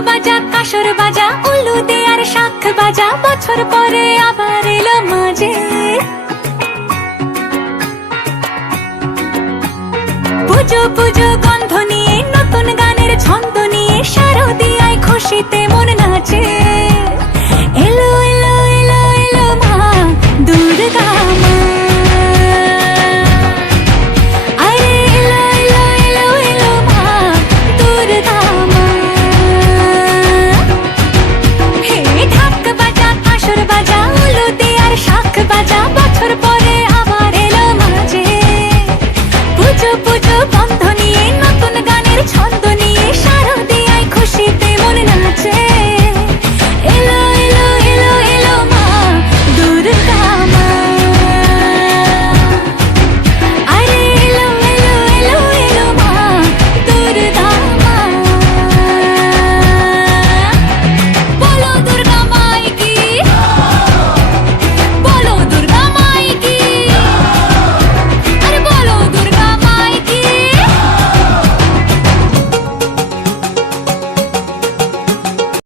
বাজা কাসর বাজা উলু দে আর শাখ বাজা, বছর পরে আবার এলো মাঝে। পুজো পুজো গন্ধ নিয়ে নতুন গানের ছন্দ নিয়ে শারদিয়ায় খুশিতে মন